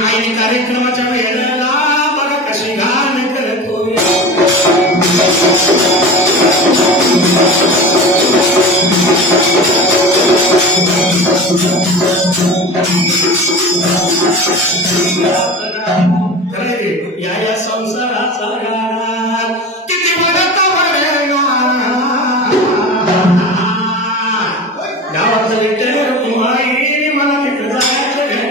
आणि कार्यक्रमाच्या वेळेला बघा कशी घाण करतोय. या संसाराचा किती बघत गावात मला तिकडे जायचं.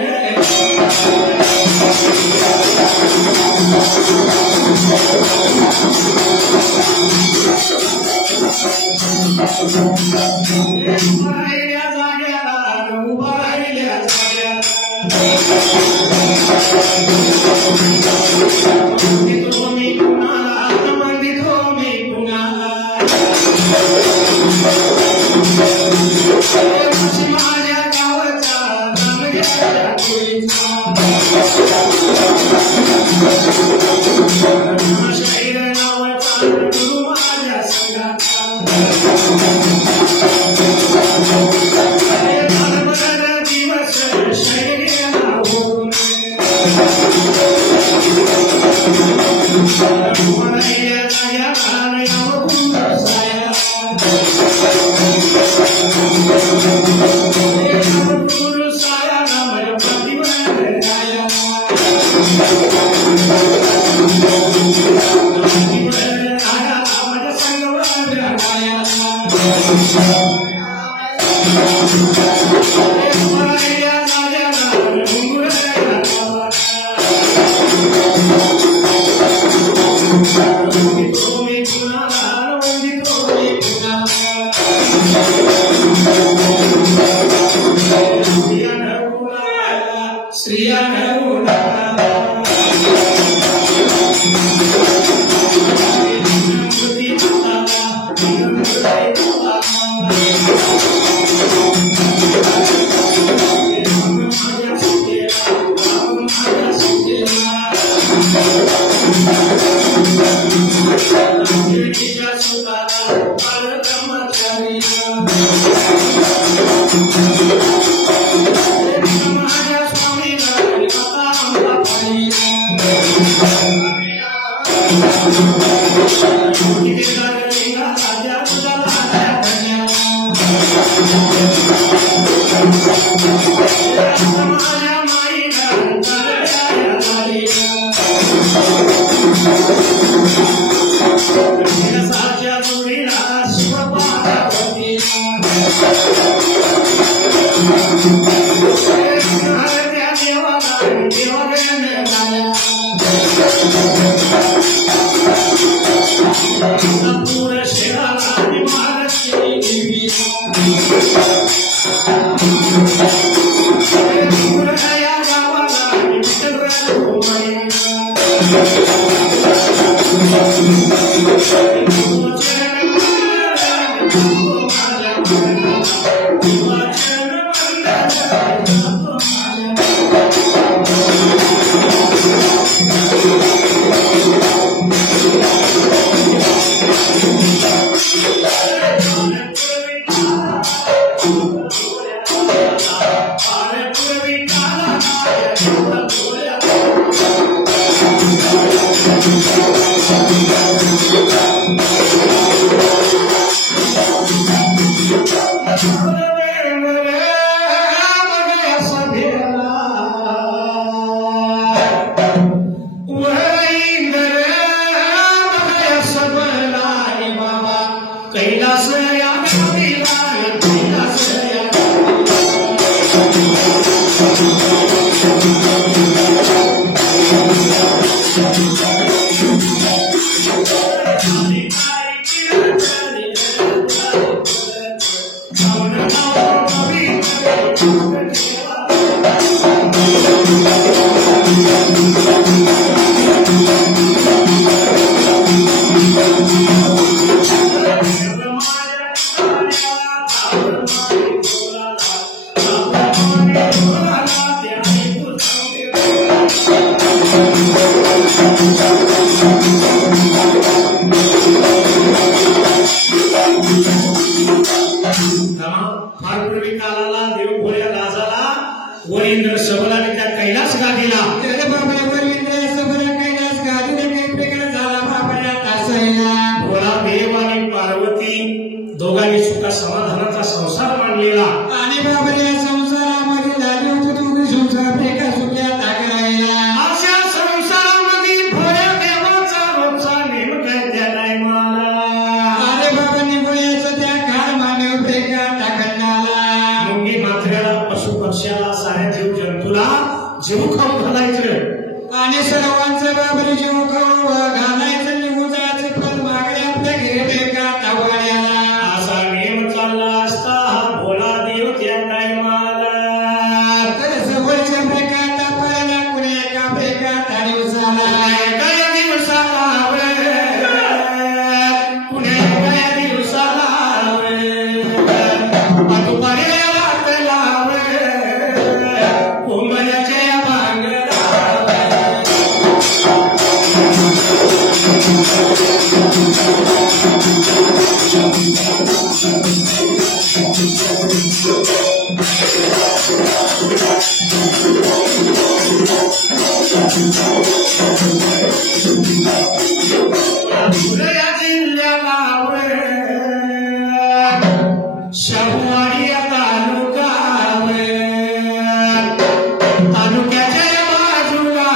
फार पूर्वी कालाला देव भोळ्या राजाला वरिंद्र सबलाने त्या कैलास गाठीला आणि सर्वांचं बाबरी जीव खाऊ घालायचं निघून जायचं पण मागणे आपल्या घेते का तवाड्याला असा नेम चालला असता हा भोला देव त्या टायमाला तर जवळच्या बेकाता पडला कुणी एका बेकाता दिवसाला एका दिवसाला कुण्या एका दिवसाला दुपारी वाटला कोंबड्याच्या भांगला शाहूवाडी तालुक्याच्या बाजूला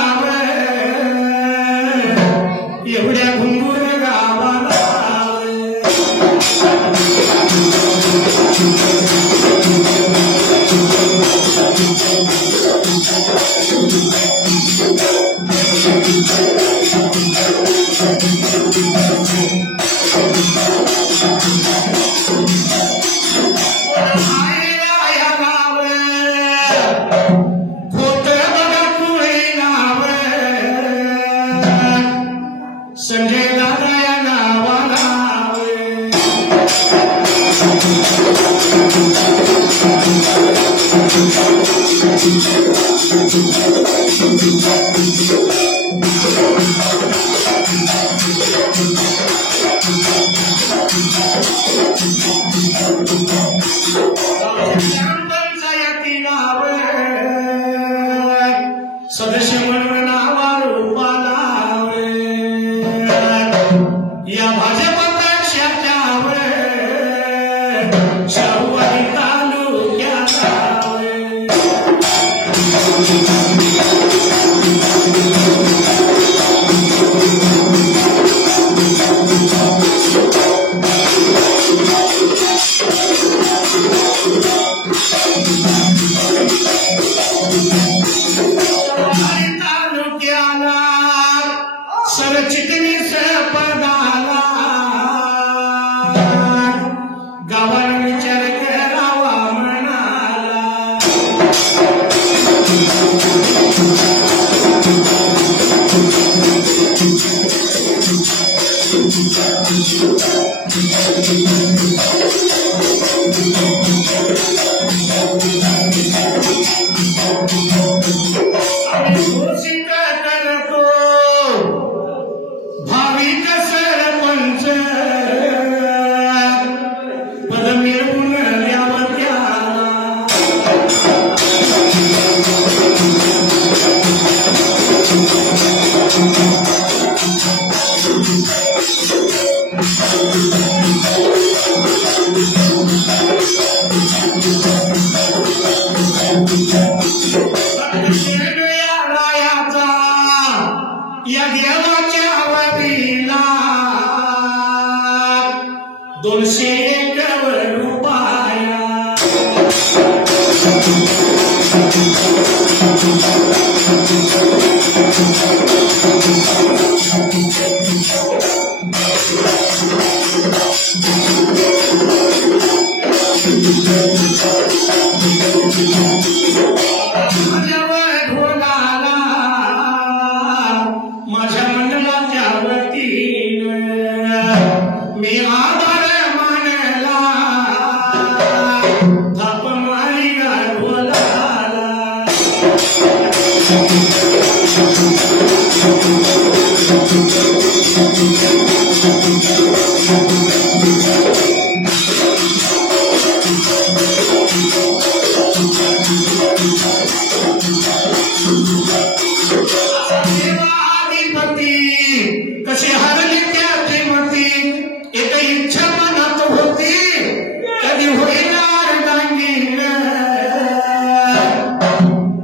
एवढ्या घुंगूर गावाला संजय दादा या नावाला सदस्य म्हणून नावारूपाला या भाजप पक्षाच्या शाहूवाडी तालुक्याला सरचिटणीस पदाला गावाला विचार करावा म्हणाला घोषित करतो भाविक सरपंच पद मिळवून द्यावं त्याला या देवाच्या वतीला 201 रुपया माझ्या मंडळाच्या वतीनं मी आभार मानला थाप मारी गाढवाला कशी हरली त्याची मती एक इच्छा मनात होती कधी होईनार डांगीन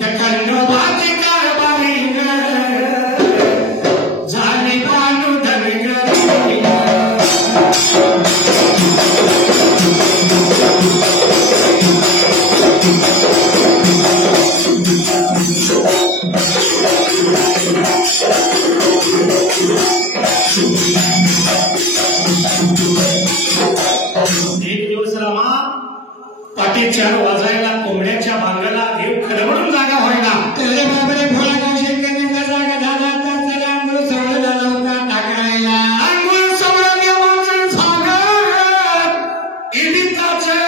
त्या खंडोबाची कारभारीन झाली बानू धनगरी पहाटे 4 वाजायला कोंबड्याच्या भांगाला देव खडबडून जागा व्हायला. अरे बापरे भोळा शेतकऱ्यांचा जागा झाला तर चला आंघोळ सवळला लवकर टाकायला. अंघोळ सवळ देवाचं झालं. इडिताचं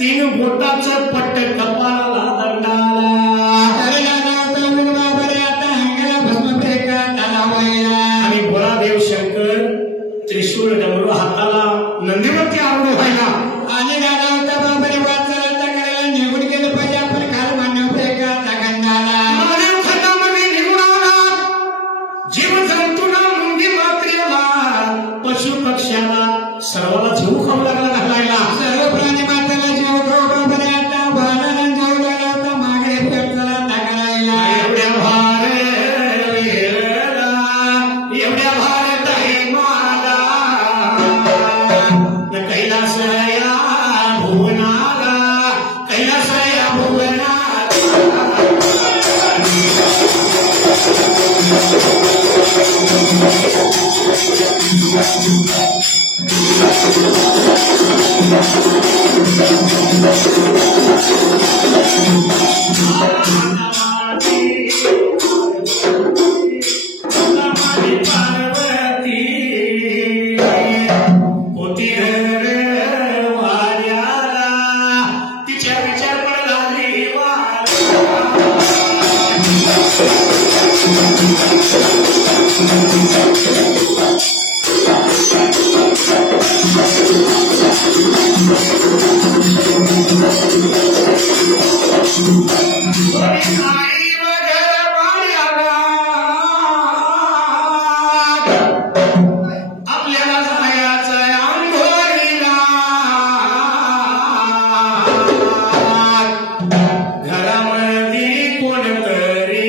3 बोटाचं पट्ट कपाळाला दंडाला. अरे दादा उठून बापरे आता हंगाला भस्म फेका तलावायला. आणि भोळादेव शंकर त्रिशूळ डमरू हाताला नंदीवरती आरूढ व्हायला. आणि दादा होता बापरे वाचायला करायला निघून गेलं पाहिजे आपण काल मान्य फेका खंडाला. महादेव खंडामध्ये निघून आला. जीव जंतूला मुंगी मात्रेला पशु पक्ष्याला सर्वाला जीव खाऊ लागला घालायला. सर्व प्राणी माताला जीव खाऊ बापरे आता वाहनाला जीव लागला होता मागे फेकाला टाकायला. एवढ्या भार वेळेला, एवढ्या भार टाईमाला कैलास या भुवनाला, कैलास या भुवनाला. पार्वती होती वाऱ्याला, तिच्या विचार पडला आपल्याला जायचं आंघोळीला. घरामध्ये कोणतरी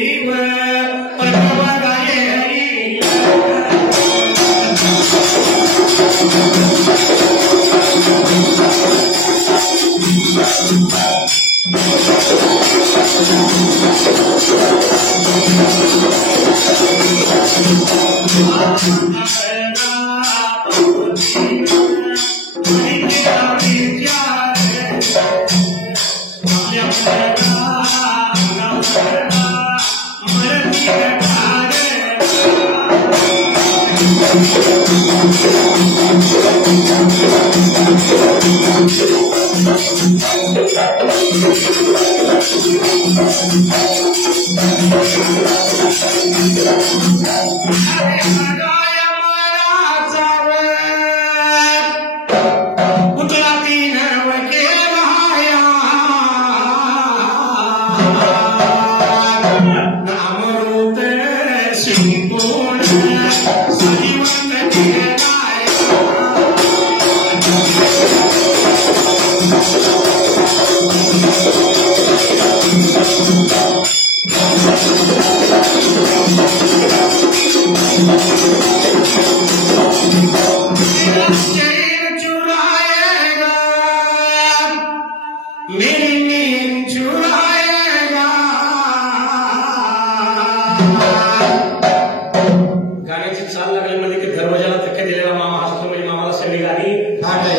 गाण्याची चाल लागल्यामध्ये की दरवाजाला धक्का दिलेला मामा असतो म्हणजे मामाला सगळी गाणी पाठाई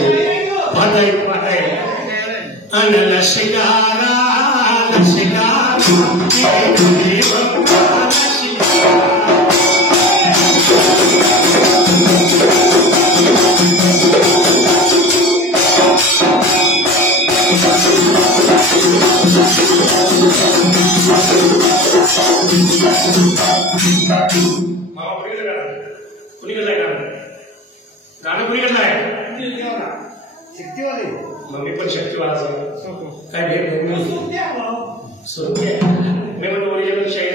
अन लशिकारा गाणं कुणीकडलं आहे शक्तीवाले. मग मी पण शक्तीवाला काय भेट मी म्हणतो ओरिजिनल शाहीर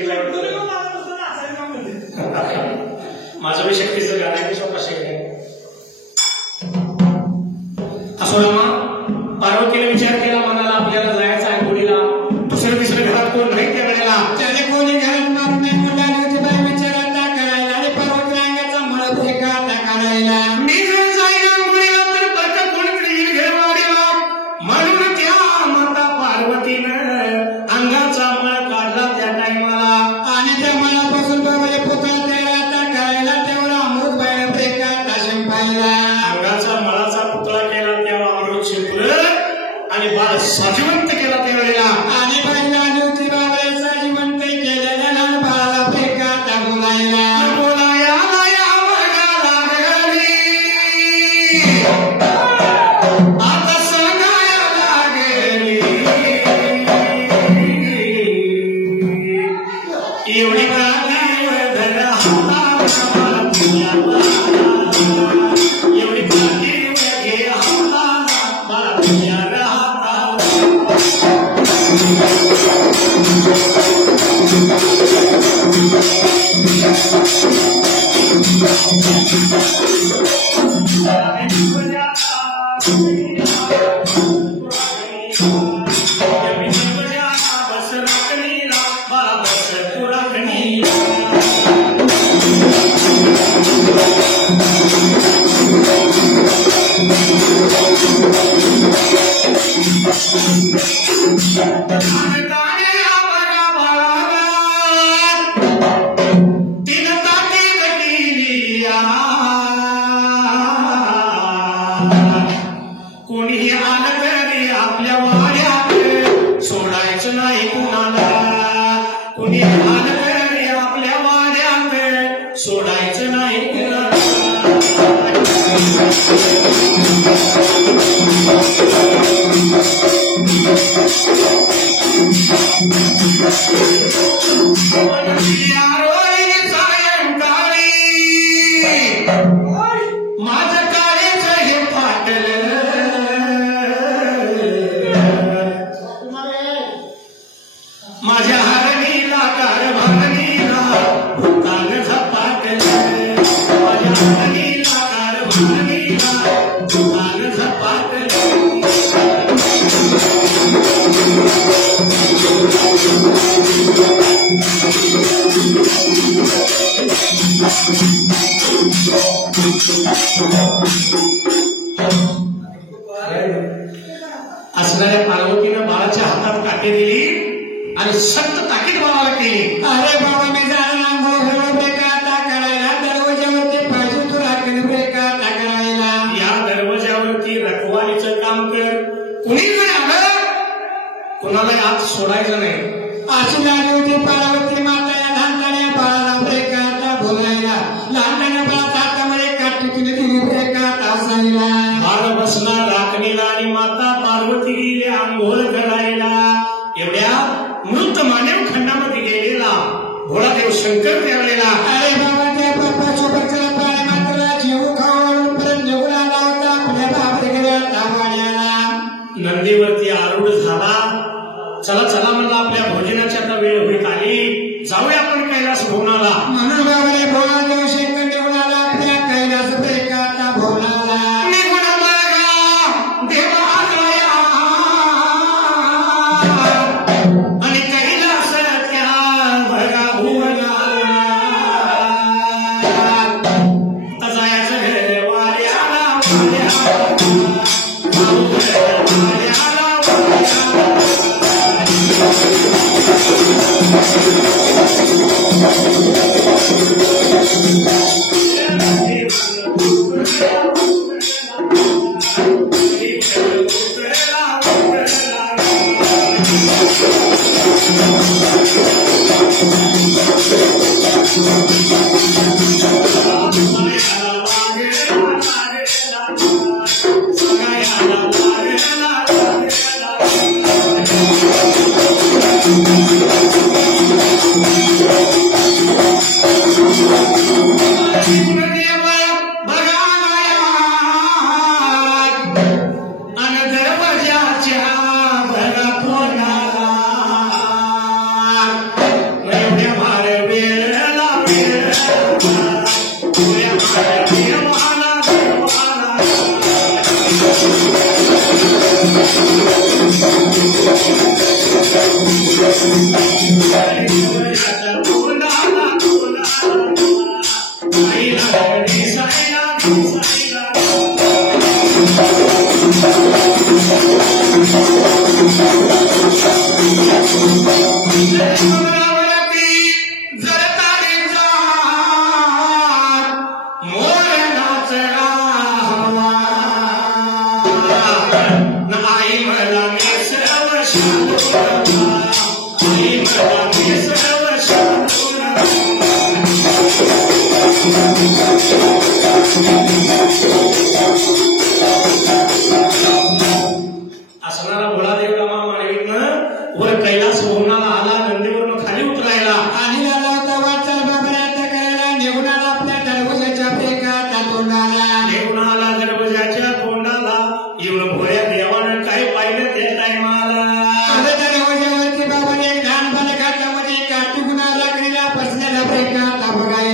माझं मी शक्तीचं गाणं आहे स्वतः शाहीर असो ना. पार्वतीने विचार केला मनाला आपल्याला जायचं आहे कोणीला. दुसरं तिसरं घरात कोण नाही त्या वेळेला. त्याने कोणी घरात मारून नाही मुलाने बाई विचारांना करायला आणि पर्वत रांगाचा मळ फेका करायला. मी जर जाईना मुलीला तर बरं कोणीतरी येईल घरवाडीला. म्हणून त्या माता पार्वतीनं अंगाचा मळ काढला त्या टायमाला. आणि त्या मळापासून बाबाले पुतळा तयार करायला तेवढा अमृत बाहेर फेका ताशम पाहिला. अंगाचा मळाचा पुतळा केला तेव्हा अमृत कोणी आलं तरी आपल्या वाड्यात सोडायचं नाही कुणाला, कोणी आलं तरी आपल्या वाड्यात सोडायचं नाही कुणाला. माझं काळेच हे फाटलं, माझ्या हरणीला कारभारणीला भूतान झपाटलं, माझ्या हरणीला कारभारणीला भूतान झपाटलं. असणाऱ्या पार्वतीनं बाळाच्या हातात काठी दिली आणि सक्त ताकीद बाळाला केली. अरे बाबा मी जाणार ब्रेका आता करायला दरवाज्यावरती पाहिजे तू राखण ब्रेका आता करायला. या दरवाज्यावरती रखवालीचं काम कर, कुणी जरी आलं कुणाला आत सोडायचं नाही. अशी लागली होती पार्वती माता या लहानपण्या बाळाला ब्रेका आता बोलायला. लहानपण्या बाळाच्या हातामध्ये काठी दिली ब्रेका आता असायला. बाळ बसला राखणीला आणि माता पार्वती गेली आंघोळ करायला. एवढ्या मृत मानव खंडामध्ये गेलेला भोळादेव शंकर त्यावेळेला अरे बाबा त्या बाप्पा सोबतला पाणी मात्र जीव खाऊन परत निघून आला होता आपल्या बाबा गेला तावाड्याला. नंदीवरती आरूढ झाला. चला चला म्हणला आपल्या भोजनाची आता वेळ होत आली, जाऊया आपण कैलास भवनाला. म्हणून बाबाने भोळादेव शंकर निघून आला आपल्या कैलास ब्रेका आता भोवनाला. निघून बघा देवालया आणि कैलासाच्या बघा भुवनाला. जायचं घर वाऱ्याला वाऱ्याला असणारा भोळादेव मानवीनं वर कैलास भवनाला आला. नंदीवरून खाली उतरायला आणि आला होता वाटचाल बाबरात करायला. निघून आला आपल्या दरवाजाच्या ब्रेका तोंडाला. निघून आला दरवाजाच्या तोंडाला. एवढं भोळ्या देवानं काय पाहिलं त्या टायमाला. आता दरवाजावरती बाबाने एक लहान बालक हातामध्ये काठी गुन्हा लागलेला बसलेला ब्रेका बघायला.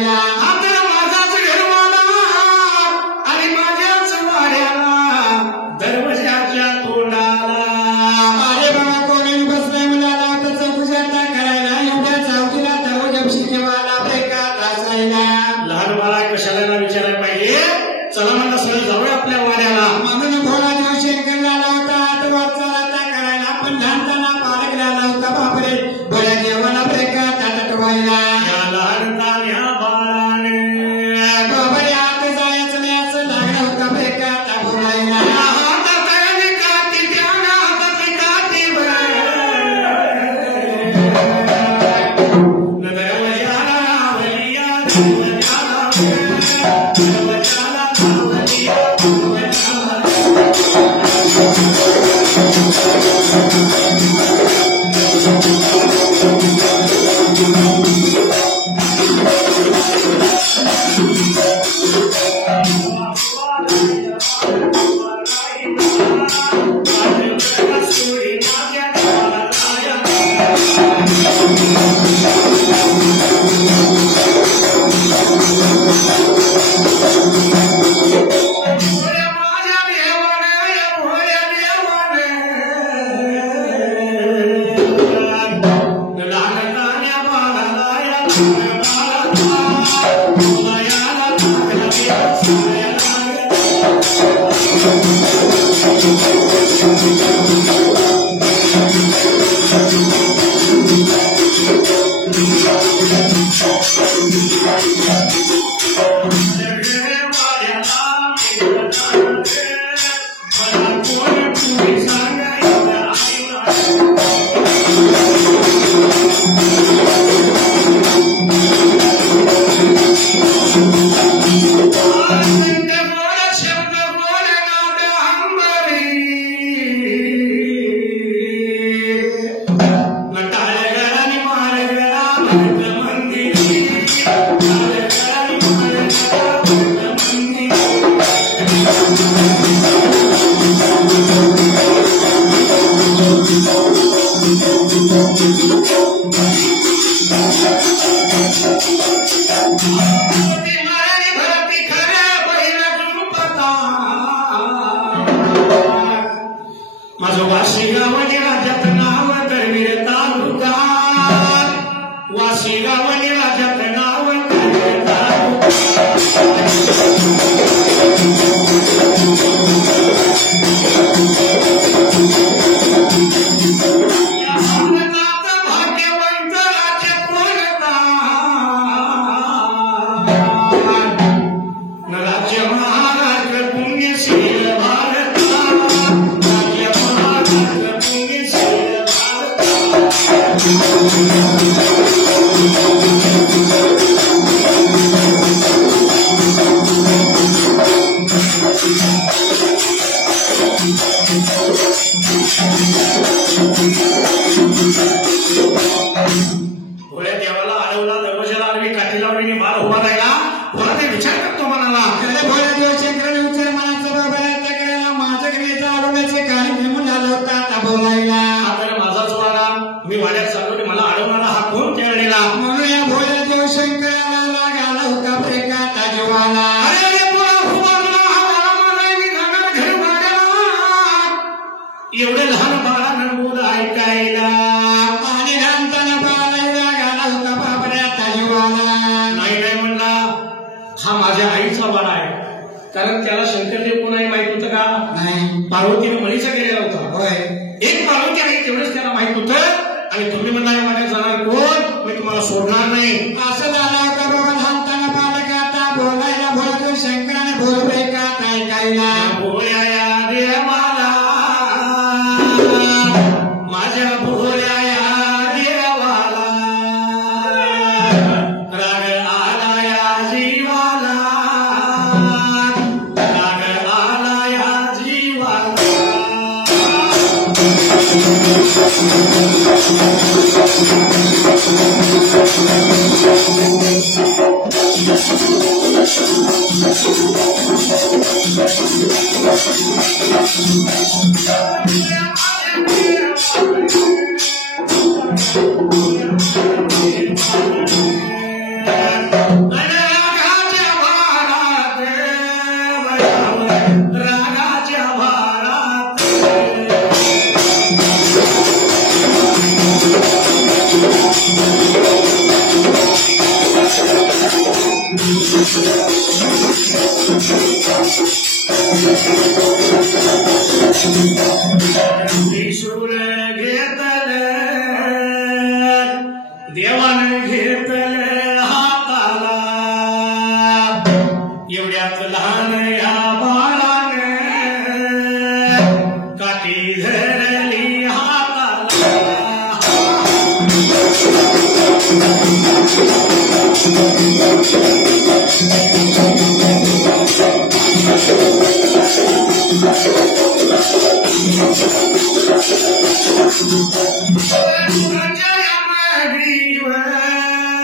Thank you.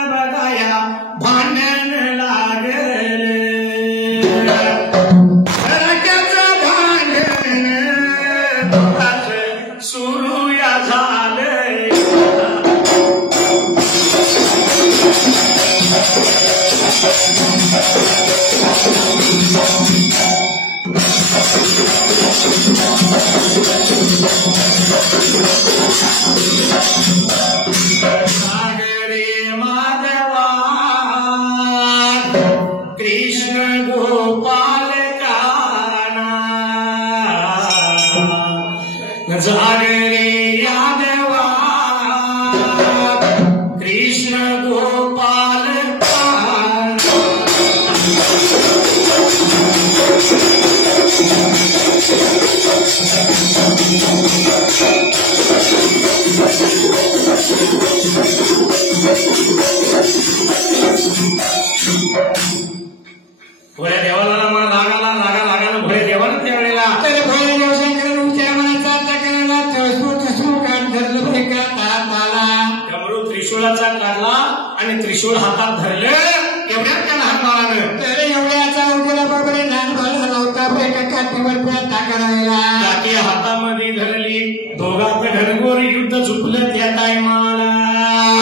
बघाया भांडण लागल रक्याचं भांडण सुरू या झालंय सागरे माधवा कृष्ण गोपाल काना सागरे यादवा कृष्ण गोपाल काना भोळ्या देवाला लागाला भोळ्या देवानं त्यावेळेला तर भोळे देवशंकर उच्या मनाचा तक्राला त्रिशूळ काढ धरलं बरे का ताला त्यामुळे त्रिशूळाचा काढला आणि त्रिशूळ हातात धरलं एवढ्यात त्या लहान बाळानं तर एवढ्याचा उद्याला बाबरे लहान बाळ झाला होता बरे का काठीवर टाकायला काठी हातामध्ये धरली दोघात घनघोर युद्ध झुकलं त्या टायमाला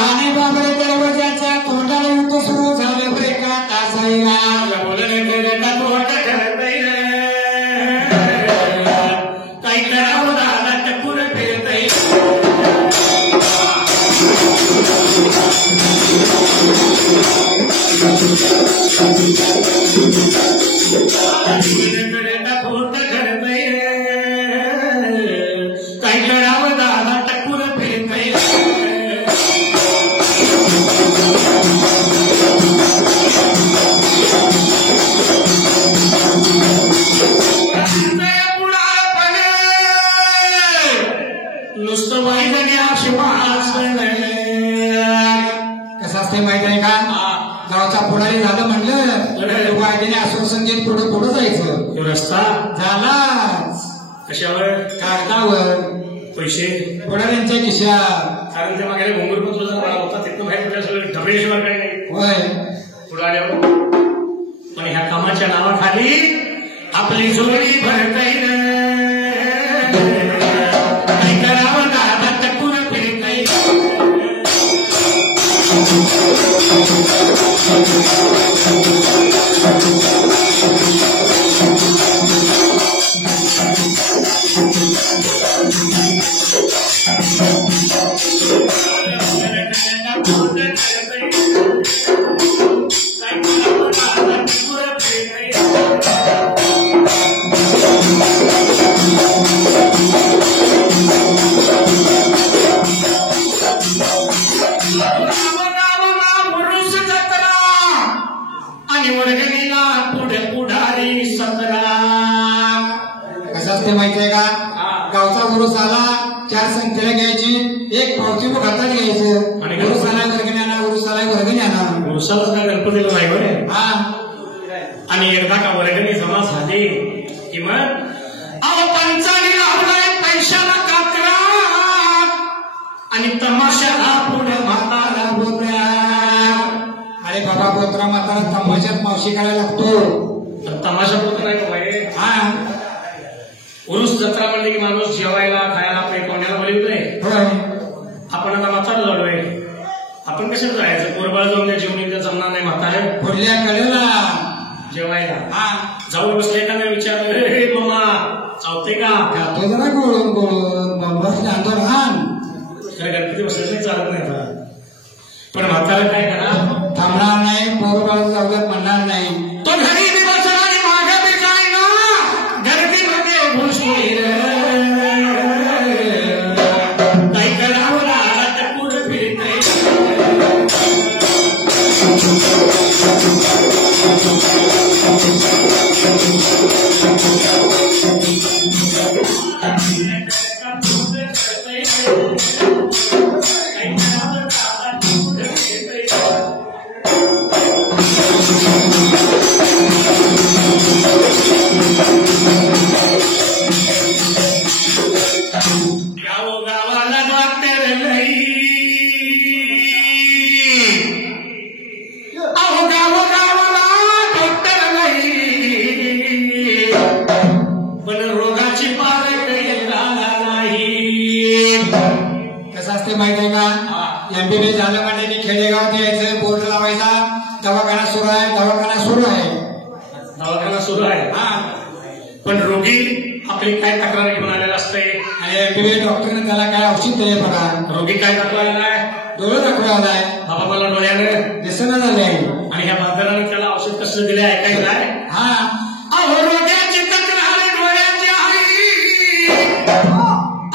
आणि बाबरे दरवाजाच्या तोंडाला युद्ध सुरू झालं बरे का तासाईला काही करावं दादा टपूर फिरतय टपूर ठरतय काही करावं दादा टपूर फिरतय नुसतं कसं असते माहित आहे का गावचा पुढारी झालं म्हणलं वायद्याने आश्वासन घेत पुढे पुढे जायचं रस्ता झालाच कशावर कागदावर पैसे पुढाऱ्यांच्या खिशात कारण ते मागे घोंगूर पत्र जर मला होता तिथं बाहेर पडल्या सगळं ढबळेशिवाय काही नाही होय पुढे आल्यावर पण ह्या कामाच्या नावाखाली आपली जोडी भरता येईल काही करावं दादा टपूर फिरता येईल माहितीये का गावचा उरूस आला 4 संख्येला घ्यायची एक पावती बुक हातात घ्यायचं आणि उरूस आला वर्गणी आणा उरूस आला वर्गणी आणा उरुसालाच काय गणपतीला नाही बरे हा आणि एकदा का वर्गणी जमा झाली कि मग पंचाने लावलाय पैशाला कात्रा आणि तमाशाला पुढे म्हातारा बोलल्या अरे बाबा बोत्रा म्हातारा तमाशात मावशी करायला लागतो तमाशा होत नाही का बाई हा उरुस जत्रा म्हणले की माणूस जेवायला खायला कोणाला बोलवतोय आपण आता म्हातारा झालोय आपण कशाला जायचं पोरबाळ जाऊन त्या जेवणी जमणार नाही म्हातारे पुढल्या कडेला जेवायला हा जाऊन बसले का नाही विचारलं हे मम्मा चावते का खातो जरा गोळून बसले अंदर लहान गणपती बसल्याशिवाय चालत नाही आता पण म्हातारा काय करा थांबणार नाही पोरबाळ जाऊयात म्हणणार नाही तो घरी दिवस आणि मागे बी काय ना गर्दीमध्ये घुस होईल काही करावं ना टपूर फिरतय सुरू आहे. दवाखाना सुरू आहे. पण रोगी आपली काय तक्रार घेऊन आलेला असते आणि एमबीबीएस डॉक्टरने त्याला काय औषध दिले बघा. रोगी काय दाखवायला आहे? डोळे दाखवायला आहे. बाबा मला डोळ्याने दिसना झाले. आणि ह्या बाजाराने त्याला औषध कसलं दिले ऐकायचं आहे. अहो रोग्याची तक्रार डोळ्याची आई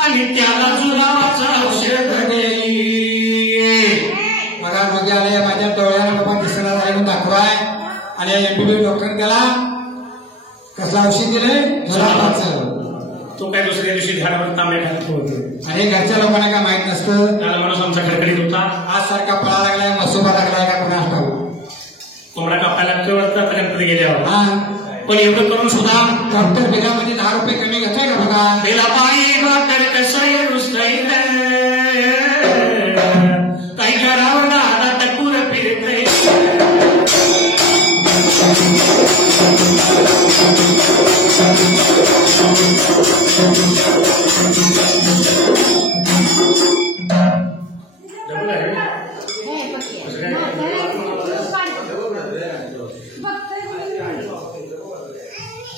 आणि त्याला जुलाबाचं औषध दिली. बघा रोगी आले माझ्या डोळ्याला बाबा दिसना झाले म्हणून दाखवाय. आणि एमबीबीएस डॉक्टरने त्याला कसलं औषध दिले? जुलाबाचं. तो काय दुसऱ्या दिवशी झाडावर तांबे घालत होते. आणि घरच्या लोकांना काय माहित नसतं. त्याला माणूस आमचा खडखडीत होता. आज सारखा पळा लागलाय मसोबा लागलाय का कोणा असतो. कोंबडा कापायला लागतो गणपती गेल्यावर. पण एवढं करून सुद्धा डॉक्टर बिलामध्ये 10 रुपये कमी घेतोय का बघा. बिला बाई डॉक्टर कसं काही करावं ना आता टकूर फिरते.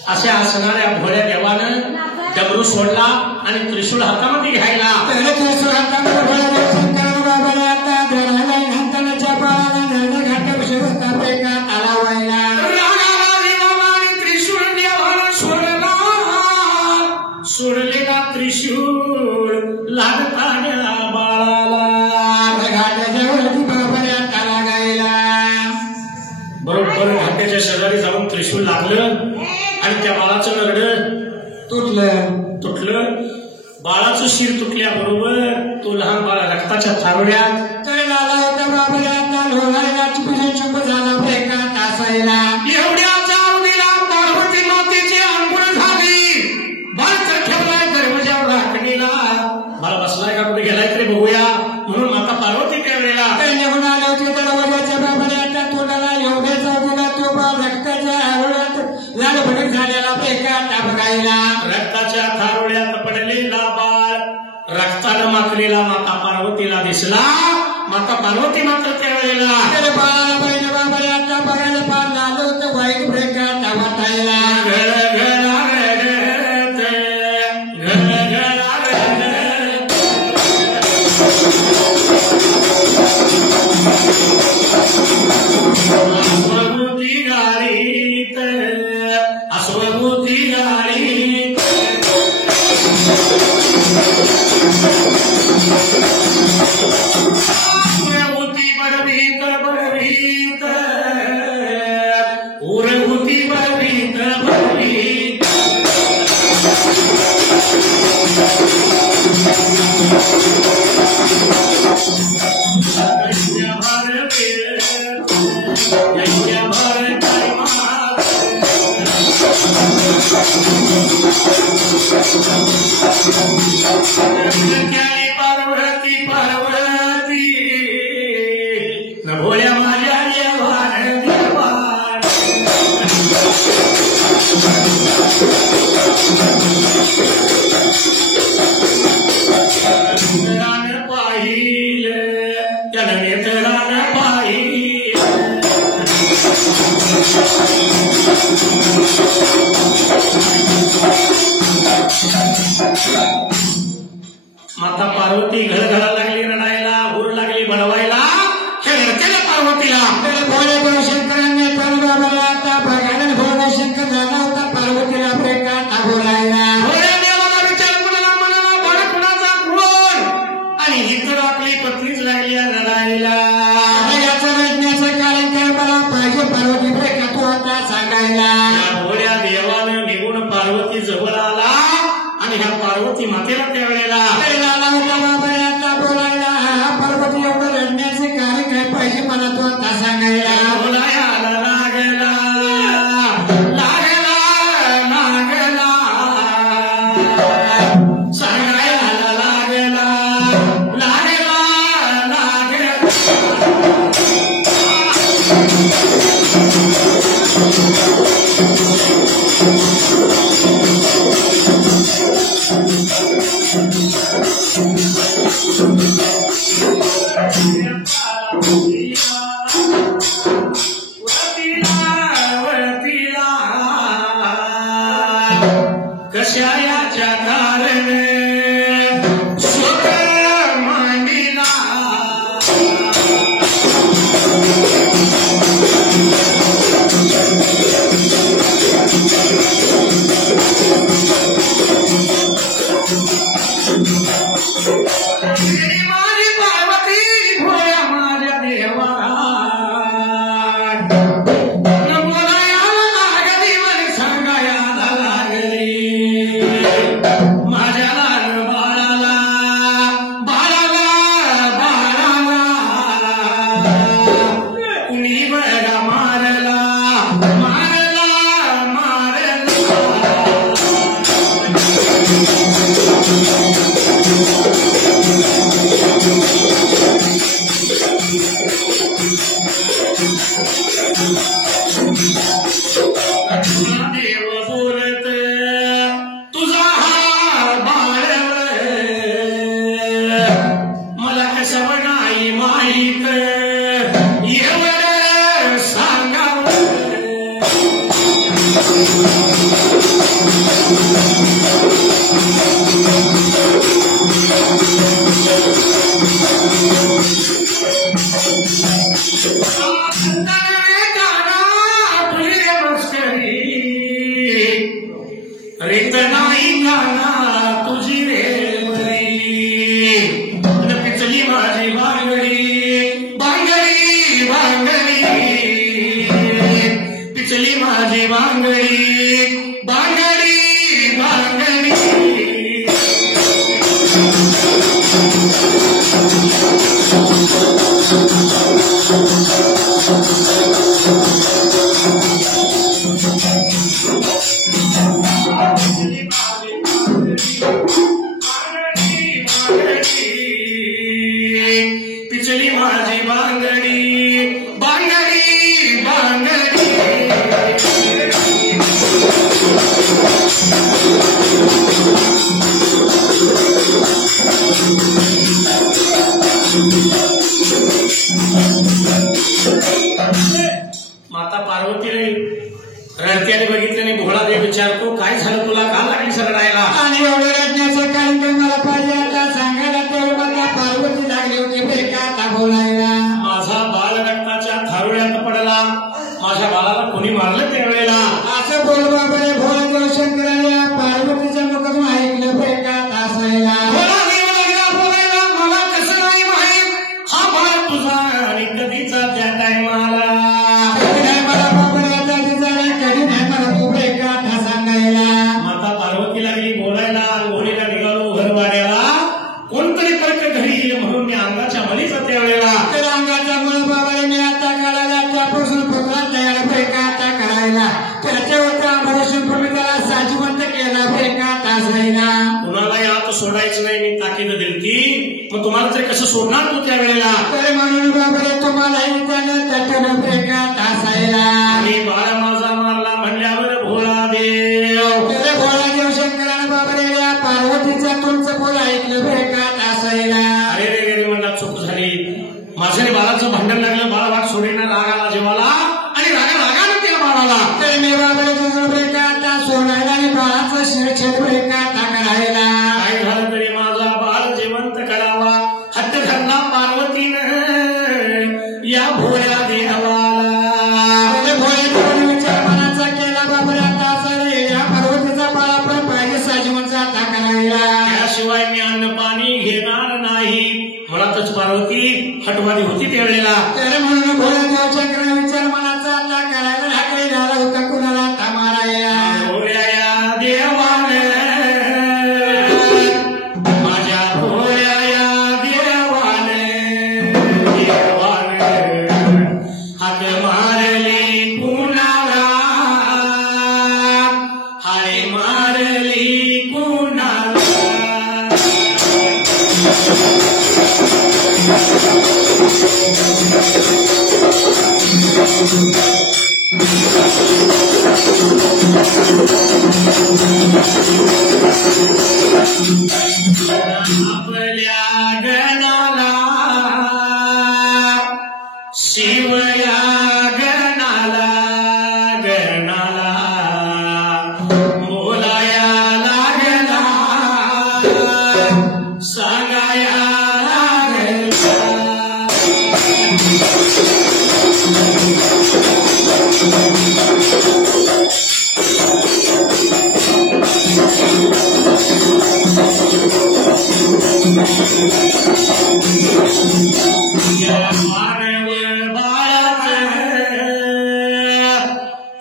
अशा असणाऱ्या भोळ्या देवानं डमरू सोडला आणि त्रिशूळ हातामध्ये घ्यायला. त्रिशूळ हातामध्ये त्रिशूळ देवानं सोडला. सोडलेला त्रिशूळ लागताना बाळाला घाटाच्या बाबऱ्या त्याला गायला. बरोबर घाट्याच्या शेजारी जाऊन त्रिशूळ लागलं आणि त्या बाळाचं नरडं तुटलं. बाळाचं शिर तुटल्याबरोबर तो लहान बाळ रक्ताच्या थारोड्यात लाला होता बाबऱ्याचा लोहायला चुप झाला एका तासायला. एवढ्या चावडीला पार्वती मातेची अंघोळ झाली. बाळ तर ठेवलाय दरवाजावर राखणीला. मला बसलाय का कुठे गेलाय तरी बघूया म्हणून माता पार्वती त्यावेळेला निघून आले होते. दरवाजाच्या बाबऱ्याच्या तोंडाला एवढ्या चावडीला तो बाळ रक्ताच्या आरोळ्यात लालभडक झालेला एका बघायला. रक्ताच्या थारोळ्यात पडलेला बाळ रक्तानं माखलेला माता पार्वतीला दिसला. माता पार्वती मात्र त्यावेळेला बाळाला बहिण बाबऱ्याचा बघायला फार झालं होतं. वाईट ब्रेकात वाटायला. अश्वभूती गाडीत अश्वभूती गाडीत उरभूती बडवीत बडवीत उरभूती बडवीत बडवीत पार्वती पार्वती न भोळ्या माझ्या देवान देवान पाहिलं त्यानं नेत्रान पाहिलं. माता पार्वती घळघळा लागली रडायला. उर लागली बनवायला. खेळ पार्वतीला भोळे शंकरांनी परबाबाला आता बघायला भोळे शंकर झाला होता. पार्वतीला ब्रेकात बोलायला. भोळ्या देवाला विचार म्हणाला बाळ कुणाचा कोण. आणि ही तर आपली पत्नीच लागली रडायला. याचं रडण्याचं कारण काय मला पाहिजे. पार्वती ब्रेकात होता सांगायला. भोळ्या देवानं निघून पार्वती जवळ आला आणि ह्या पार्वती मातेला त्यावेळेला लाला होता बाबऱ्याचा बोलायला. पार्वती एवढं रडण्याचे कारण काय पाहिजे मला तो आता सांगायला. बोलायला लागला लागला लागला सांगायला लागला लागला लागला. कशायाच्या कारण शोक मांडिला माझी पार्वती भोळ्या माझ्या देवा देव बोलत तुझा हा बाळ मला कशावर नाही माहीत एवढं सांगावं रीत नाही गाना तुझी रे बरी पिचली माझी बांगडी बांगडी बांगडी पिचली माझी बांगडी बांगडी बांगडी पिचली माझी बांगडी बांगडी बांगडी माता पार्वतीने रडत्याने बघितल्याने भोळा देव विचारतो काय झालं तुला का लागली सरडायला आणि एवढं रडण्याचं कारण काही मला पाहिजे आता सांगायला तेवढं मला पार्वती लागली होती बरे का आता बोलायला माझा बाल रक्ताच्या थारोळ्यात पडला माझ्या बाळाला कोणी मारलं त्यावेळेला असं बोलवा बरे भोळा देव शंकराने पार्वतीच्या मुखातून ऐकलं बरे का तासायला भोळा देव लागला बोलायला मला कसं नाही माहीत हा बाळ तुझा आणि कधीचा त्या टायमाला माता पार्वती लागली बोलायला घोडीला निघालो घरवाड्याला कोणतरी परत घरी येईल म्हणून मी अंगाच्या मलीचा त्यावेळेला तर अंगाचा मुळ बाबाने मी आता काढायला त्यापासून पुतळा तयार ब्रेका आता करायला त्याच्यावर आभूषण मी त्याला साजिवंत केला ब्रेका तासायला कुणालाही आत सोडायचं नाही मी ताकीद दिली मग तुम्हाला तरी कसं सोडणार तू त्यावेळेला तर म्हणून बाबाने तुम्हालाही त्यानं तटन ब्रेका तासायला आणि बाळ माझा मारला म्हणल्यावर भोळा देव तर भोळा देव शंकराने बाबाने पार्वतीचा तुमचं बोल ऐकलं ब्रेका तासायला अरे रे रे म्हणला चूक झाली माझ्या बाळाचं भांडण लागलं बाळ वाट सोडीना रागाला जेवाला आणि रागानं त्या बाळाला तर मी बाबाने तुझं ब्रेका आता सोडायला आणि बाळाचं शिरछेद ब्रेका आता करायला काय झालं तरी माझा बाळ जिवंत करावा हट्ट धरला पार्वतीनं या भोळ्या देवाला भोळे देवाने विचार मनाचा केला बाबा आता या पार्वतीचा बाळ आपण पाहिजे साजिवंत आता करायला त्याशिवाय मी अन्न पाणी घेणार नाही मुळातच पार्वती हटवादी होती त्यावेळेला तर म्हणून भोळे देवच्या विचार मनाचा आता करायला ढाकळी झाला होता कुणाला आता मारायला भोळ्या देवानं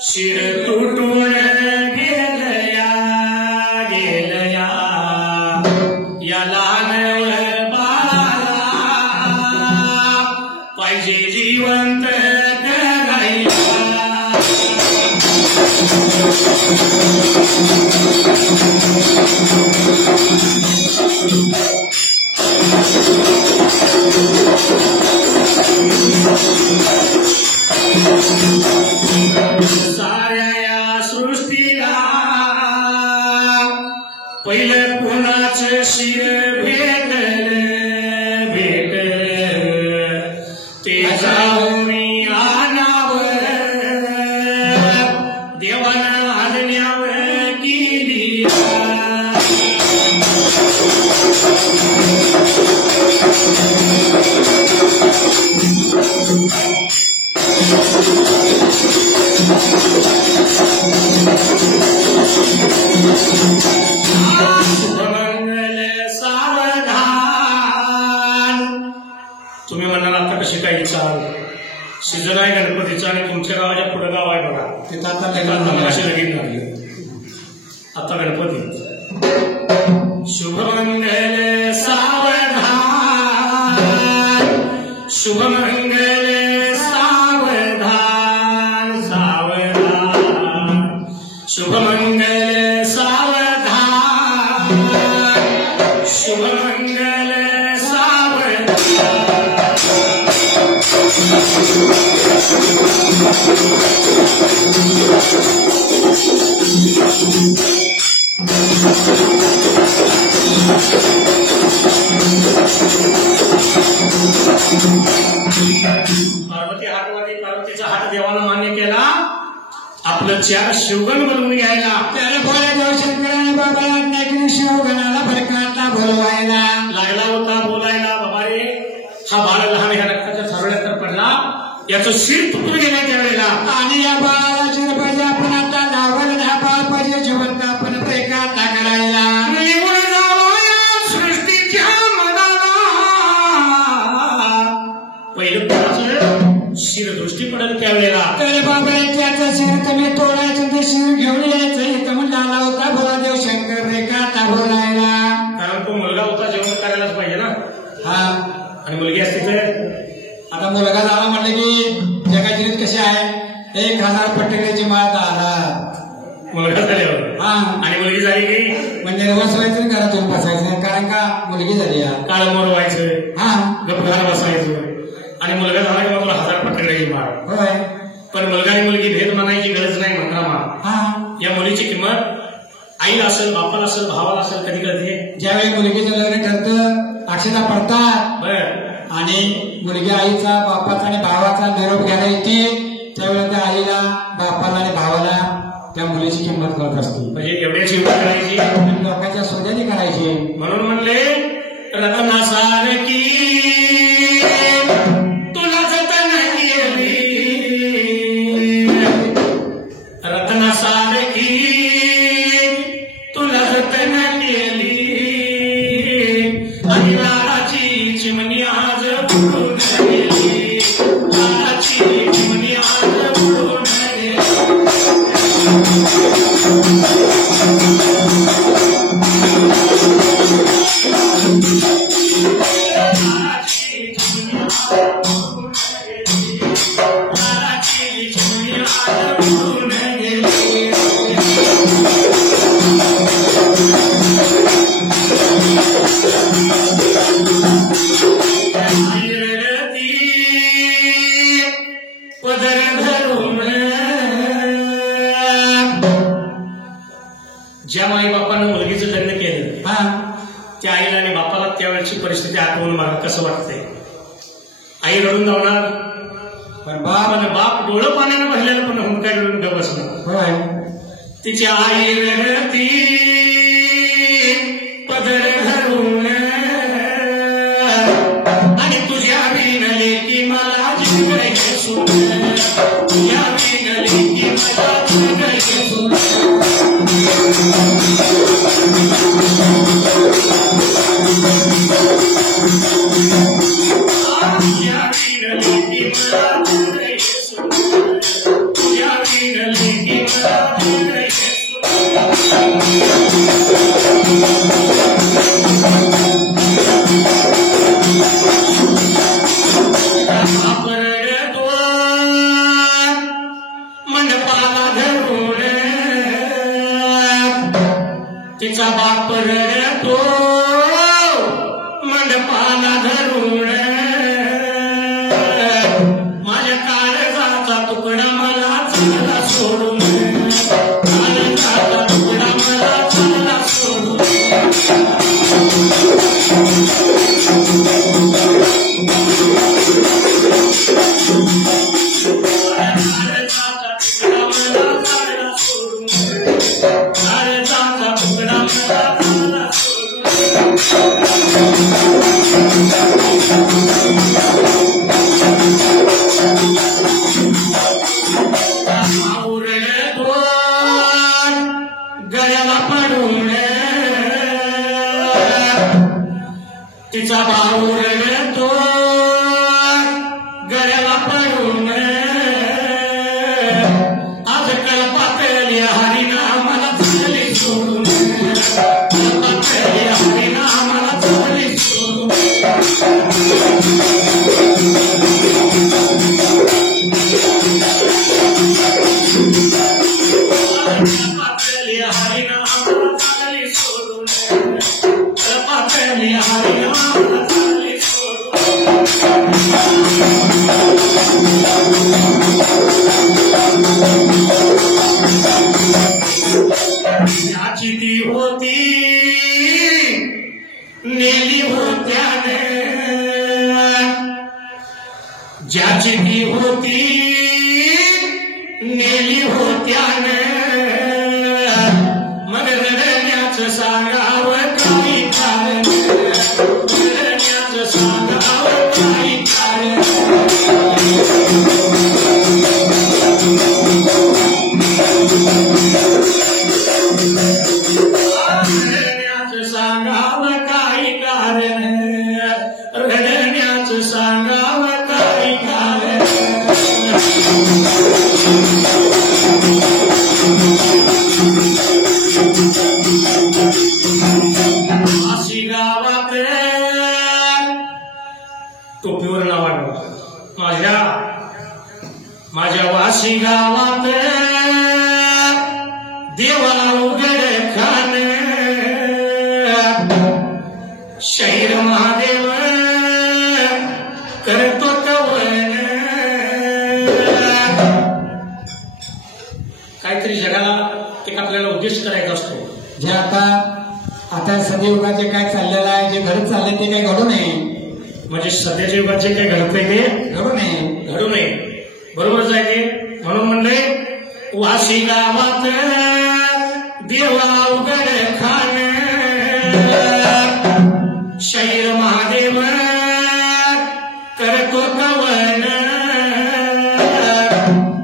शिर तुटून गेलया गेलया या लहान बाळाला पाहिजे जिवंत करायला साऱ्या या सृष्टीला पहिलं कोणाचं शिर भेटल ते जाऊन आणावं देवानं आणण्यावर केली शुभमंगल सावधान. तुम्ही म्हणाल आता कशी काय चाल सीझन आहे गणपतीचा आणि तुमच्या गावाच्या पुढे गाव आहे बघा तिथं आता असे लगीन लागले आता गणपती. शुभमंगल सावधान शुभमंगल सावधान सावधान शुभमंगल सावधान शुभमंगल सावधान. पार्वती हातवादी पार्वतीचा हात देवाला मान्य केला आपलं चार शिवगण बनवून घ्यायला त्याला बोलायला शंकराने बाबाला आज्ञा केली शिवगणाला फरकातला बोलवायला लागला होता बोलायला बाबा रे हा बाळ लहान ह्या रक्ताच्या थारोळ्यात तर पडला याचं शिर तुटून गेला त्यावेळेला आणि या बाळाला शिर पाहिजे आपण आता लावलं हा बाळ पाहिजे जिवंत आपण फरकातला करायला सृष्टीच्या मनाला पहिलं कोणाचं शिर दृष्टी पडेल त्यावेळेला तर बाबा त्याचं शिर तुम्ही तोडायचं ते शिर घेऊन यायचं इथं म्हणून आला होता भोलादेव शंकर रेखाता बोलायला कारण तो मुलगा होता जेवण करायलाच पाहिजे ना हा आणि मुलगी असती तर आता मुलगा झाला म्हटलं की जगाची रीत कशी आहे 1000 पट्टेची माळ आला मुलगा झाल्यावर हा आणि मुलगी झाली की म्हणजे निर्वास व्हायचं घरातून बसायचं कारण का मुलगी झाली काळ मोर व्हायचं हा गप घरात बसायचं आणि मुलगा झाला की मग 1000 पट्टेची माळ होय पण मुलगा आणि मुलगी भेद म्हणायची गरज नाही म्हणणार मा हा या मुलीची किंमत आईला असेल बापाला असेल भावाला असेल कधी कधी ज्यावेळी मुलगीचं लग्न ठरतं अक्षता पडतात बर आणि मुलगी आईचा बापाचा आणि भावाचा निरोप घ्यायला येते त्यावेळेला त्या आईला बापाला आणि भावाला त्या मुलीची किंमत करत असते म्हणजे एवढ्याची हिंमत करायची आणि लोकांच्या सोन्याची करायची म्हणून म्हणले रत्नासारखी तुला जतन केली रत्नासारखी तुला जतन केली आणि लाडाची चिमणी आज उडून गेली लाडाची चिमणी आज उडून गेली. ज्या माई बापानं मुलगीचं लग्न केलं त्या आईला आणि बापाला त्यावेळेची परिस्थिती आठवून मला कसं वाटतंय. आई रडून धावणार पण बाप डोळं पाण्यानं भरलेलं पण हुंका रडून ग बसणार. तिच्या आई रडती पदर धरून आणि तुझ्या विनले की मला जीव घेसून तुझ्या विनले की मला जीव घेसून मंडपाला धरून तिचा बाप रडतो मंडपाला धरून माझ्या काळजाचा तुकडा मला चालला सोडून काळजाचा तुकडा मला चालला सोडून गळ्याला पडून तिचा भाऊ रडतो गळ्याला पडून आज कळपातली हरिनामाला चालली सोडून कळपातली हरिनामाला चालली सोडून हरिनामाला चालली सोडून कळपातली हरिनामाला चालली सोडून ज्याची ती होती नेली होत्याने ज्याची ती होती नेली होत्याने मन रडण्याचं सांगावं काही कारण रडण्याचं सांगावं काही कारण रडण्याचं सांगावं काही कारण रडण्याचं सांगावं काही कारण अशी गावात टोपीवर नाव माझ्या वाशी गावात देवाला उघड खान शहीर महादेव करतो कवन काहीतरी जगाला एक आपल्याला उद्देश करायचा असतो जे आता सदयुगाचे काय चाललेलं आहे जे घडत चालले ते काही घडू नये म्हणजे सध्याच्या युगात जे काही घडतंय ते घडू नये बरोबरच आहे ते म्हणून म्हणले वाशी गावात देवा उघड खान शहीर महादेव करतो कवन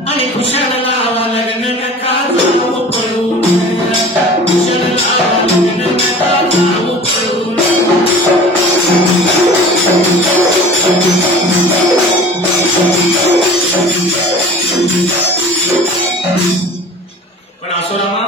आणि खुशाल लावा लग्न नका जाऊ पडून खुशाल लावा लग्न नका जाऊ पडून पण असो रामा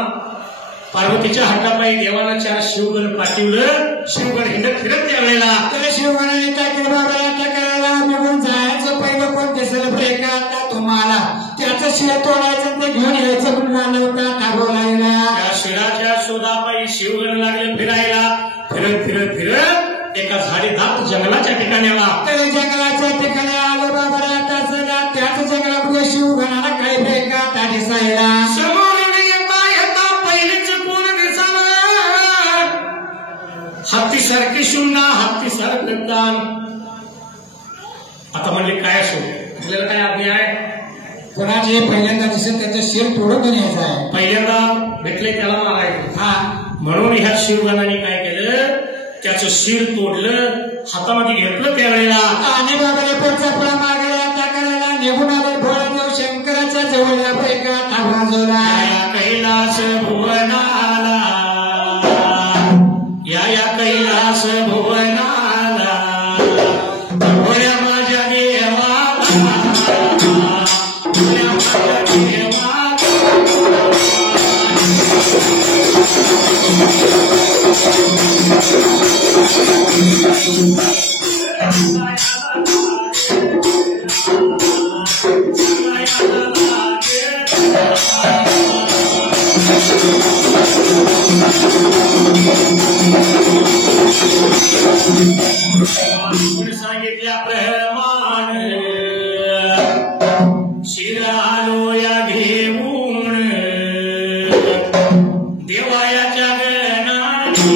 पार्वतीच्या हातापायी देवानाच्या शिवगण पाठवलं शिवगण हिंडत फिरत त्यावेळेला तर शिवगणाने काय केलं बाबा करायला निघून जायचं पहिलं कोण दिसलं ब्रेक आता तुम्हाला त्याचं शिळ तोडायचं ते घेऊन यायचं पण झालं होतं का बोलायला त्या शिळाच्या शोधापायी शिवगण लागले फिरायला फिरत फिरत फिरत एका झाडी दाट जंगलाच्या ठिकाणी आला तर जंगलाच्या ठिकाणी आलो बाबा आता चला त्याच जंगलामध्ये शिवगणाला काय ब्रेक आता दिसायला हत्ती सारखी शुन्ना हत्ती सारखं कान आता म्हणले काय असो आपल्याला काय आज्ञा आहे कोणाचे पहिल्यांदा दिसेल त्याचं शिर तोडून न्यायचं आहे पहिल्यांदा भेटले त्याला मारायचं हा म्हणून ह्या शिवगणाने काय केलं त्याचं शिर तोडलं हातामध्ये घेतलं त्यावेळेला आणि बाबाने पुढचा पुढा मागायला त्या करायला निघून आले भोळादेव शंकराच्या जवळ एका ताबाजोला कैलास भुवनाला या कैलास भुवनाला भोळ्या माझ्या देवाला भोळ्या माझ्या देवाला सांगितल्याप्रमाणे शिरालो या घेऊन देवायाच्या गणाने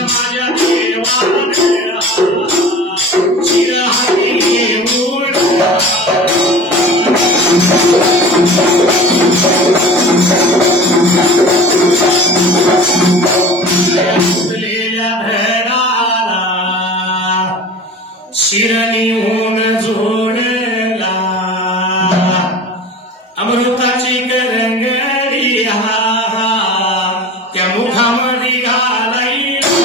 माझ्या देवाने शिराहाती घेऊन फुटलेल्या घराला शिरणीहून जोडला अमृताची करंगडी त्या मुखामध्ये घालायला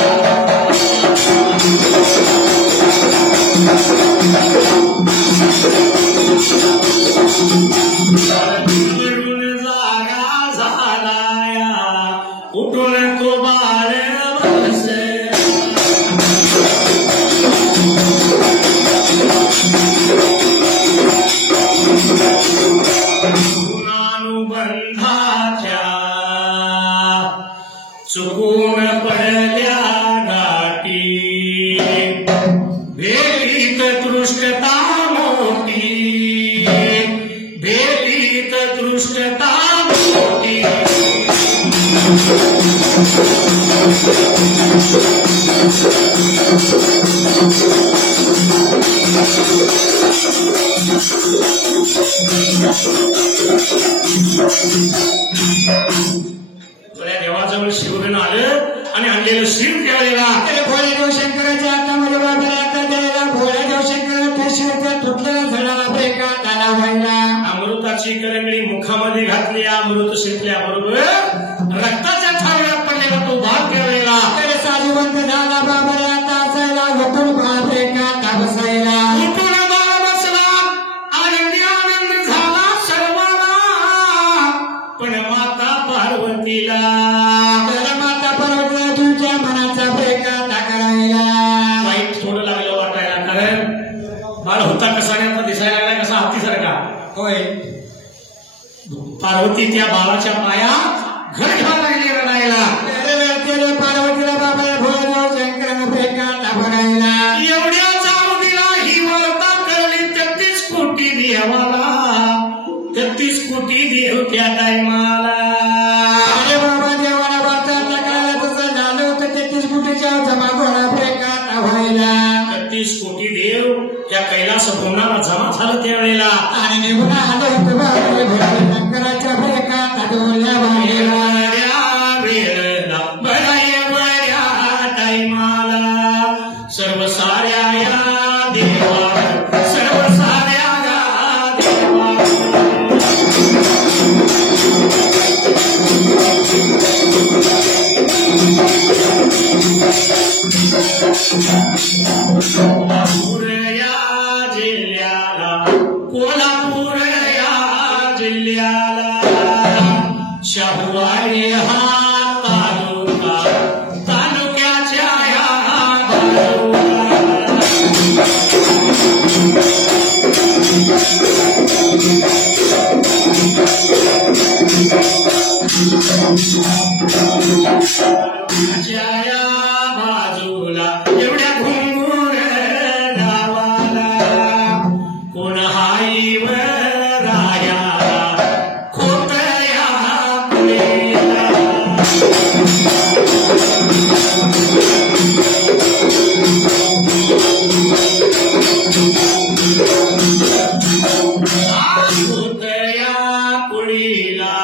जागा झालाया उठून तो बाळ बसे गुणानुबंधाच्या चुकून पडल्या गाठी भेटीत दृष्टता मोठी भेटीत दृष्टता मोठी देवाजवळ शिवगण आलं आणि आणलेलं शिव त्यावेळेला भोळ्यादेव शंकराच्या हातामध्ये बाबाला आता द्यायला भोळ्यादेव शंकर त्या शिवच्या तुटलेल्या झाडाला ब्रेका त्याला व्हायला अमृताची करंगडी मुखामध्ये घातली अमृत शिकल्याबरोबर रक्ताच्या थाळ्यात पडलेला तो भाग त्यावेळेला तरी साधुवंत झाला बाबाला आता असायला घटून ब्रेका त्या बसायला आनंद झाला सर्वांना पण माता पार्वतीला माता पार्वतीला तुझ्या मनाचा ब्रेका करायला वाईट थोडं लागलं वाटायला कारण बाळ होता कसा आणि आता दिसायला लागला कसा हत्तीसारखा होय पार्वती त्या बाळाच्या पायात घर घ्यायला लागली रडायला पार्वतीला बाबाला भोळेदेव शंकरानं ब्रेका बघायला एवढ्या जाऊदीला ही वार्ता कळली 33 कोटी देवाला 33 कोटी देव त्या टायमाला अरे बाबा देवाला वार्ता काळाला तसं झालं होतं 33 कोटीच्या जमा गोळा ब्रेका व्हायला 33 कोटी देव त्या कैलास भवनाला जमा झालं त्यावेळेला आणि निघून आलं होतं बाबाला भोळे शंकराच्या ब्रेका डोल्या व्हायला सर्व साऱ्या या देवा सर्व साऱ्या या देवा कोल्हापूर या जिल्ह्याला कोल्हापूर या जिल्ह्याला शाहूवाडी हा तालुका तालुक्याच्या या बाजूला एवढ्या घुंगूर गावाला कोण हाईव राया खोटया पुण्याला खोटया पुळीला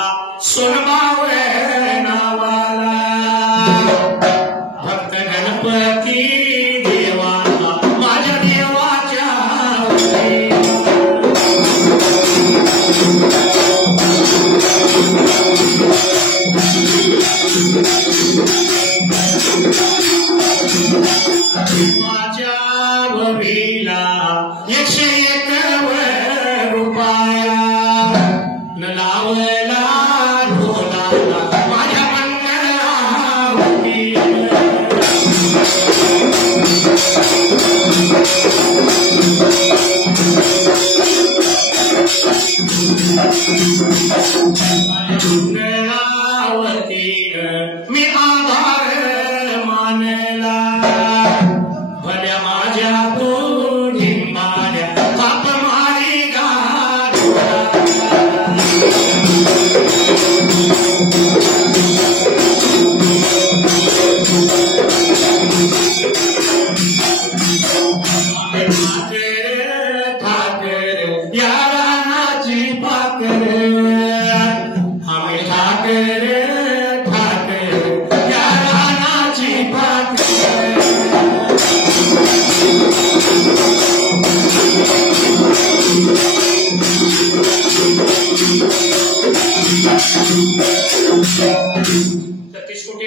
सोनबाव नावाला भक्त गणपती देवाला माझ्या देवाच्या माझ्या भवीला 101 रुपया न लावला ढोलाला माझ्या मंगळा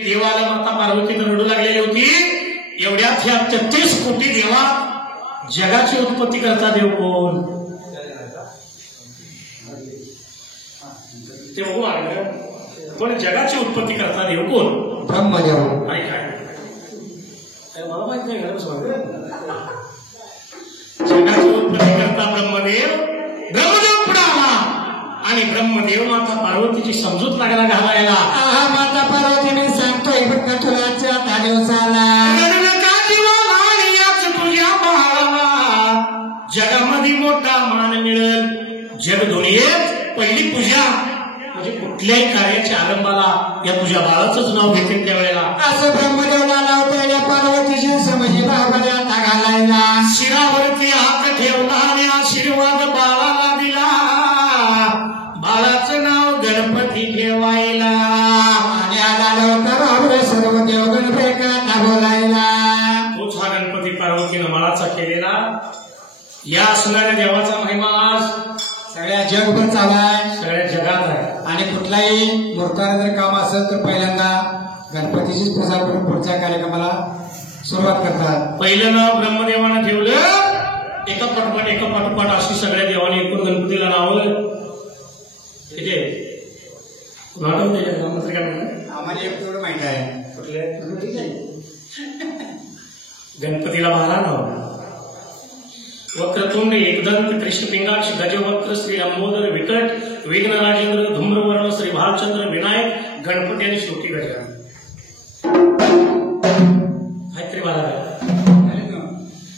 देवाला माता पार्वती रडू लागलेली होती. एवढ्यात ह्या 33 कोटी देवा जगाची उत्पत्ती करता देव कोण ते बघू लागलं. पण जगाची उत्पत्ती करता देव कोण? ब्रह्मदेव. काय काय मला माहित नाही जगाची उत्पत्ती करता ब्रह्मदेव. ब्रह्मदेव पुढे आला आणि ब्रह्मदेव माता पार्वतीची समजूत लागला घालायला. माता पार्वतीने सांगतोय बघ तुला आता दिवसाला जगामध्ये मोठा मान मिळेल. जग दुनियेत पहिली पूजा म्हणजे कुठल्याही कार्याच्या आरंभाला या तुझ्या बाळाचंच नाव घेते त्यावेळेला. असं ब्रह्मदेवला लावता या पार्वतीची समजी बाबाने आता घालायला. शिरावरती हात ठेवला आणि आशीर्वाद बाळाला दिला. बाळाचं नाव गणपती ठेवायला. आणि आला लवकर सर्व देव गणपती बोलायला. तोच हा गणपती पार्वतीनं मळाचा केलेला. या असणाऱ्या देवाचा महिमा आज सगळ्या जगभर चाललाय, सगळ्या जगात आहे. आणि कुठलाही मूर्ताला जर काम असेल तर पहिल्यांदा गणपतीचीच पूजा करून पुढच्या कार्यक्रमाला सुरुवात करतात. पहिलं नाव ब्रह्मदेवानं ठेवलं. एका पाठोपाठ अशी सगळ्या देवाने एकूण गणपतीला नावं किती आम्हाला एक तेवढं माहिती आहे. कुठले गणपतीला 12 नाव. वक्रतुंड एकदंत कृष्णपिंगाक्ष गजवक्त्र श्री अंबोदर विकट विघ्न राजेंद्र धूम्रवर्ण श्री भालचंद्र विनायक गणपती आणि श्लोकी गजानन. काहीतरी 12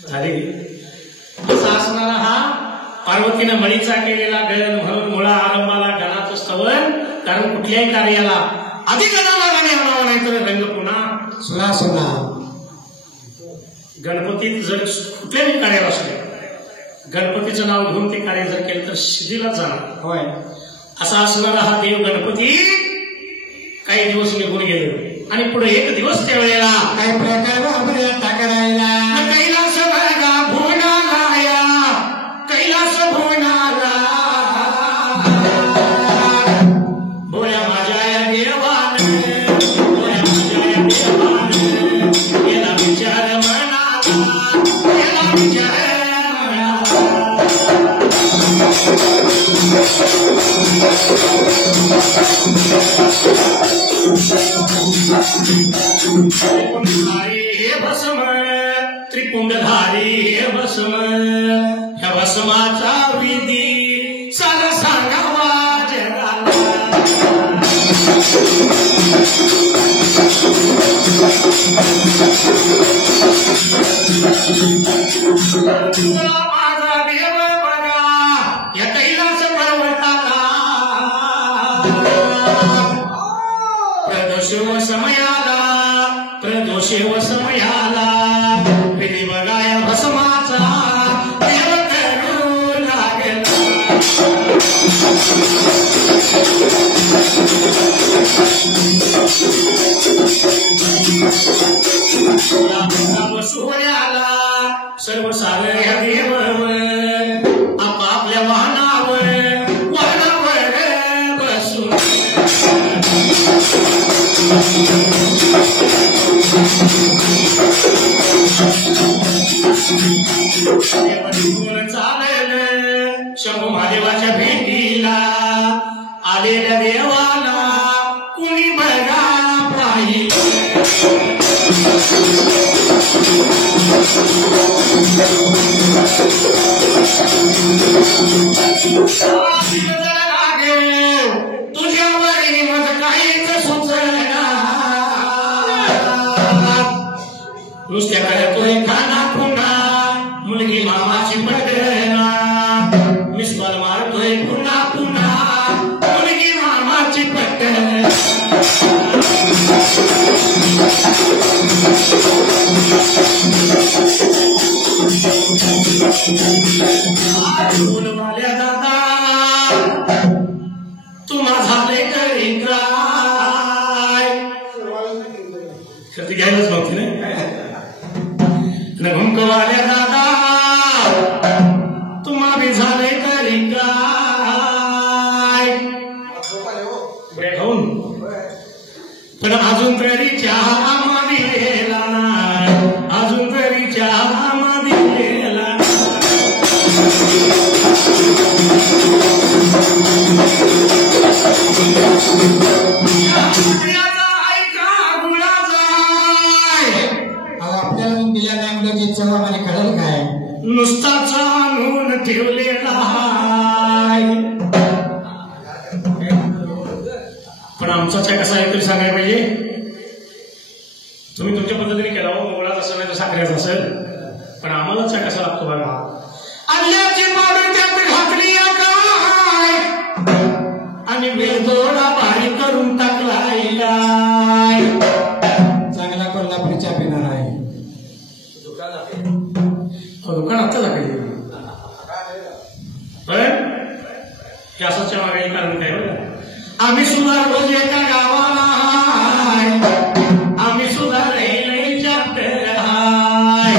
झाली. असा असणारा हा पार्वतीनं मळीचा केलेला गण म्हणून मुळा आरंभाला गणाचं स्तवन. कारण कुठल्याही कार्याला आधी गणाला गाणे आणावं नाही तर रंग पुन्हा सुना सुना. गणपतीत जर कुठल्याही कार्याला असले गणपतीचं नाव घेऊन ते कार्य जर केलं तर सिद्धीलाच जाणार. होय. असा असणारा हा देव गणपती काही दिवस निघून गेले आणि पुढे एक दिवस त्यावेळेला काही प्रकार करायला कैलास भरगा भुवनाला कैलास भुवनाला बोल्या माझ्या या देवान बोल्या माझ्या या देवान याला विचार म्हणाला याला विचार हे भस्म त्रिपुंडधारी हे भस्म ह्या भस्माचा विधी सारा सांगावा जगाला. माझा देव बघा या कैलास पर्वताला प्रदोषेव समयाला प्रदोषेव समयाला विधी बघा या भस्माचा देव करू लागला. सोहळ्याला सर्व सागर या देवावर आपापल्या वाहनावर बसून चालेल शंभू महादेवाच्या भेटीला आलेल्या देवाला कुणी बघा पाहिजे. तुझ्यावर मग काहीच सुचना नुसत्या करतोय खाना पुन्हा मुलगी मामाची पटना मिसकॉल मारतोय पुन्हा पुन्हा मुलगी मामाची पटना. वाल्या दादा तुम्हा झाले तरी काय ती घ्यायलाच नव्हती ना घुमकवाल्या दादा तुम्हा बी झाले तरी काय खाऊन पण अजून तरी चवीची चव आम्हाला कळेल काय नुसता जाणून ठेवलेला पण आमचा चहा कसा आहे तरी सांगायला पाहिजे तुम्ही तुमच्या पद्धतीने केला हो मोगळाच असेल नाही तर साखरेचा असेल पण आम्हाला चहा कसा लागतो बघा आल्याची माडू त्यात घातली काय आणि वेलदोडा बारीक करून टाकलाय काय चांगला कोल्हापुरी चहा पिणार आहे दुकान आता लागेल पण हे असं चहा मागायचं कारण काय बघा आम्ही सुद्धा रोज एका गावाला आम्ही सुद्धा लई चॅप्टर हाय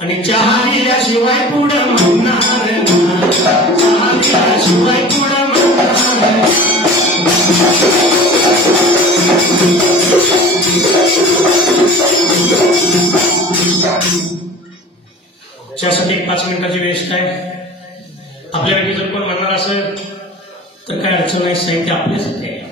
आणि चहा दिल्याशिवाय पुढं म्हणणार चहा दिल्याशिवाय पुढं म्हणणार चहासाठी 5 मिनिटाची वेस्ट आहे आपल्यापैकी जर कोण म्हणणार असेल तर काय अडचण नाही साहित्य आपल्यासाठी आहे